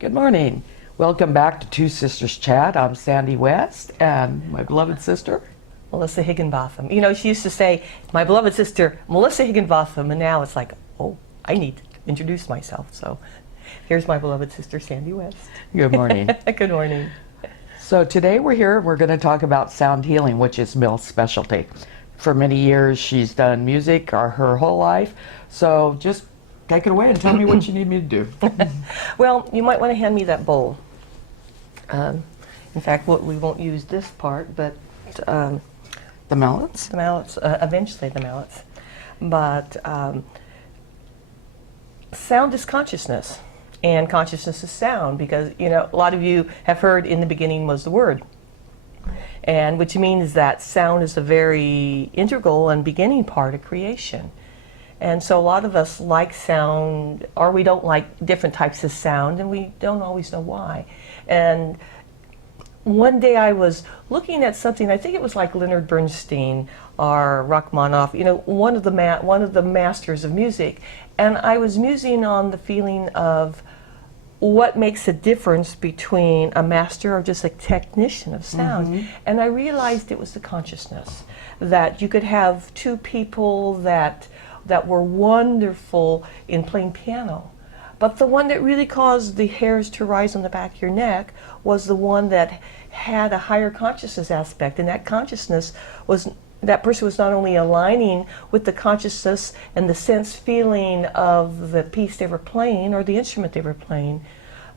Good morning. Welcome back to Two Sisters Chat. I'm Sandy West and my beloved sister, Melissa Higginbotham. You know, she used to say, my beloved sister, Melissa Higginbotham, and now it's like, oh, I need to introduce myself. So here's my beloved sister, Sandy West. Good morning. Good morning. So today we're going to talk about sound healing, which is Mill's specialty. For many years she's done music her whole life. So just take it away and tell me what you need me to do. Well, you might want to hand me that bowl. In fact, we won't use this part, but The mallets? the mallets, eventually the mallets. But sound is consciousness, and consciousness is sound, because, you know, a lot of you have heard in the beginning was the word. And which means that sound is a very integral and beginning part of creation. And so a lot of us like sound, or we don't like different types of sound, and we don't always know why. And one day I was looking at something, I think it was like Leonard Bernstein or Rachmaninoff, you know, one of the masters of music. And I was musing on the feeling of what makes a difference between a master or just a technician of sound. Mm-hmm. And I realized it was the consciousness, that you could have two people that were wonderful in playing piano, but the one that really caused the hairs to rise on the back of your neck was the one that had a higher consciousness aspect, and that consciousness was, that person was not only aligning with the consciousness and the sense feeling of the piece they were playing or the instrument they were playing,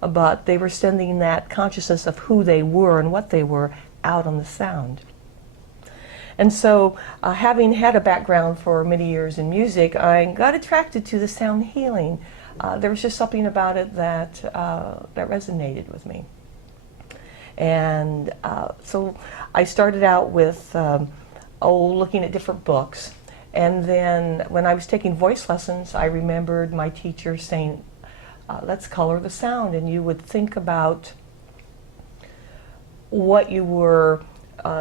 but they were sending that consciousness of who they were and what they were out on the sound. And so, having had a background for many years in music, I got attracted to the sound healing. There was just something about it that resonated with me. And so I started out with looking at different books. And then when I was taking voice lessons, I remembered my teacher saying, let's color the sound. And you would think about what you were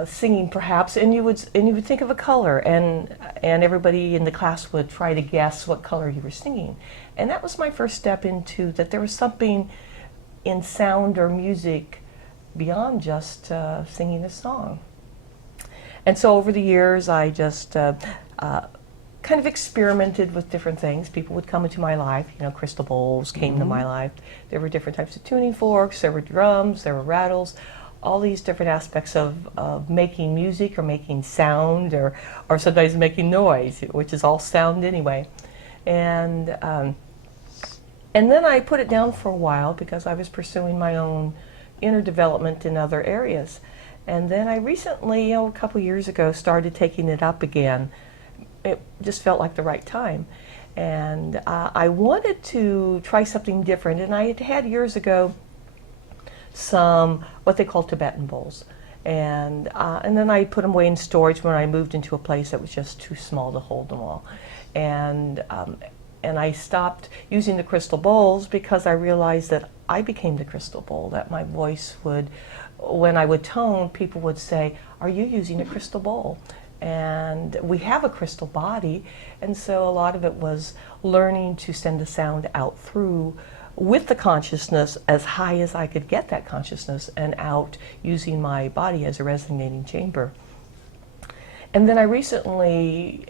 singing, perhaps, and you would think of a color, and everybody in the class would try to guess what color you were singing. And that was my first step into that there was something in sound or music beyond just singing a song. And so over the years I just kind of experimented with different things. People would come into my life, you know, crystal bowls came to my life. There were different types of tuning forks, there were drums, there were rattles, all these different aspects of making music or making sound, or sometimes making noise, which is all sound anyway. And then I put it down for a while because I was pursuing my own inner development in other areas. And then I recently, a couple years ago, started taking it up again. It just felt like the right time. And I wanted to try something different, and I had years ago some what they call Tibetan bowls, and then I put them away in storage when I moved into a place that was just too small to hold them all, and I stopped using the crystal bowls because I realized that I became the crystal bowl, that my voice would, when I would tone, people would say, "Are you using a crystal bowl?" And we have a crystal body, and so a lot of it was learning to send the sound out through with the consciousness as high as I could get that consciousness, and out using my body as a resonating chamber. And then I recently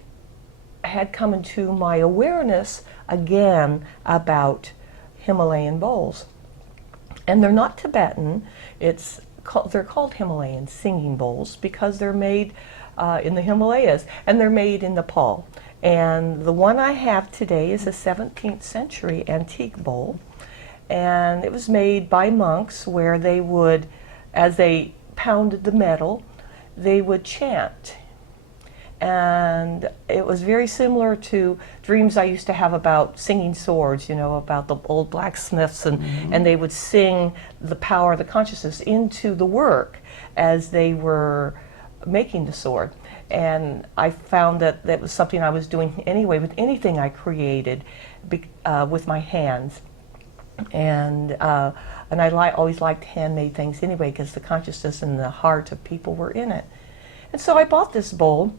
had come into my awareness again about Himalayan bowls. And they're not Tibetan, they're called Himalayan singing bowls because they're made in the Himalayas, and they're made in Nepal. And the one I have today is a 17th century antique bowl. And it was made by monks, where they would, as they pounded the metal, they would chant. And it was very similar to dreams I used to have about singing swords, you know, about the old blacksmiths, and they would sing the power of the consciousness into the work as they were making the sword. And I found that that was something I was doing anyway with anything I created with my hands. And I always liked handmade things anyway, because the consciousness and the heart of people were in it. And so I bought this bowl.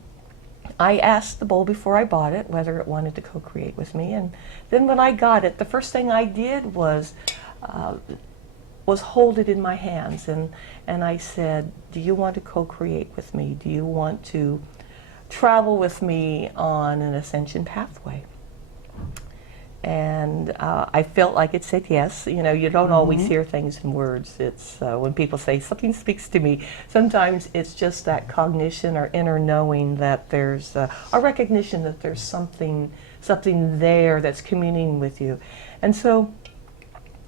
I asked the bowl before I bought it whether it wanted to co-create with me, and then when I got it, the first thing I did was was hold it in my hands, and I said, do you want to co-create with me? Do you want to travel with me on an ascension pathway? And I felt like it said yes. You know, you don't always hear things in words. It's when people say something speaks to me, sometimes it's just that cognition or inner knowing that there's a recognition that there's something there that's communing with you. And so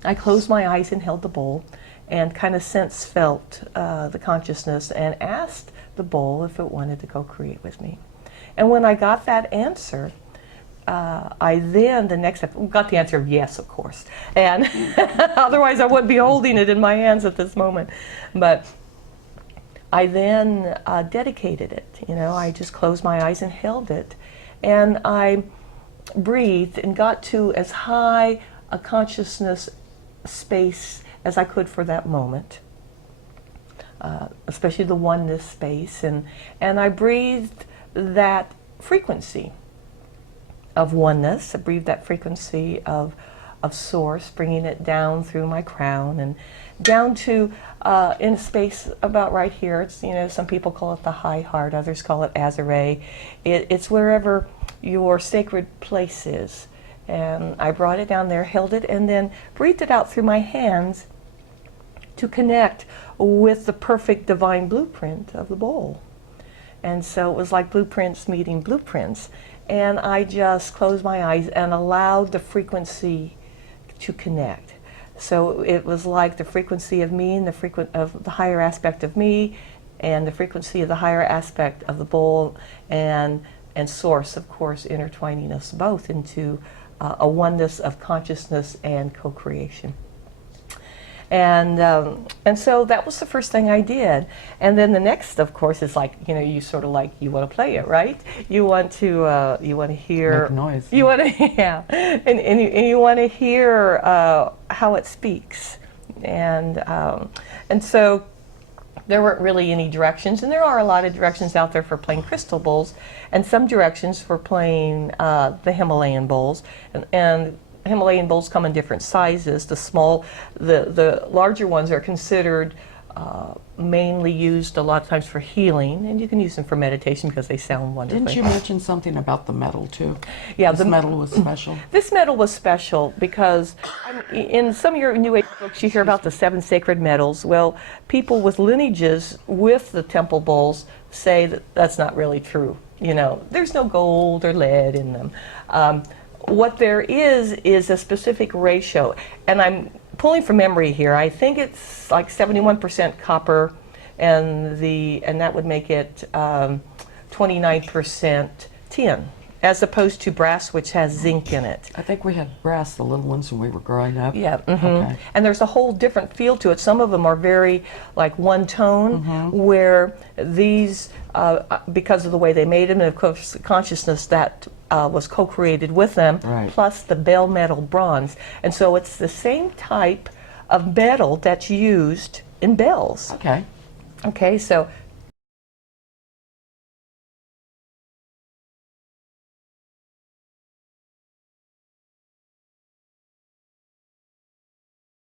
I closed my eyes and held the bowl and kind of felt the consciousness and asked the bowl if it wanted to co-create with me. And when I got that answer, I then, the next step, got the answer of yes, of course. And otherwise I wouldn't be holding it in my hands at this moment. But I then dedicated it. You know, I just closed my eyes and held it. And I breathed and got to as high a consciousness space as I could for that moment, especially the oneness space. And I breathed that frequency of oneness. I breathed that frequency of source, bringing it down through my crown and down to in a space about right here. It's, you know, some people call it the high heart, others call it Azare. It's wherever your sacred place is. And I brought it down there, held it, and then breathed it out through my hands to connect with the perfect divine blueprint of the bowl. And so it was like blueprints meeting blueprints. And I just closed my eyes and allowed the frequency to connect. So it was like the frequency of me and the higher aspect of me, and the frequency of the higher aspect of the bowl, and source, of course, intertwining us both into a oneness of consciousness and co-creation. And so that was the first thing I did. And then the next, of course, is like, you know, you sort of like, you want to play it, right? You want to hear make noise. You want to, yeah, and you want to hear how it speaks, and so there weren't really any directions, and there are a lot of directions out there for playing crystal bowls, and some directions for playing the Himalayan bowls, and Himalayan bowls come in different sizes. The larger ones are considered mainly used a lot of times for healing, and you can use them for meditation because they sound wonderful. Didn't you mention something about the metal too? Yeah, this metal was special. This metal was special because in some of your New Age books you hear about the 7 sacred metals. Well, people with lineages with the temple bowls say that that's not really true. You know, there's no gold or lead in them. What there is a specific ratio, and I'm pulling from memory here. I think it's like 71% copper, and that would make it 29% tin, as opposed to brass, which has zinc in it. I think we had brass, the little ones, when we were growing up. Yeah, Okay. And there's a whole different feel to it. Some of them are very like one tone, where these, because of the way they made them, and of course the consciousness that was co-created with them, Right. plus the bell metal bronze. And so it's the same type of metal that's used in bells. Okay. Okay, so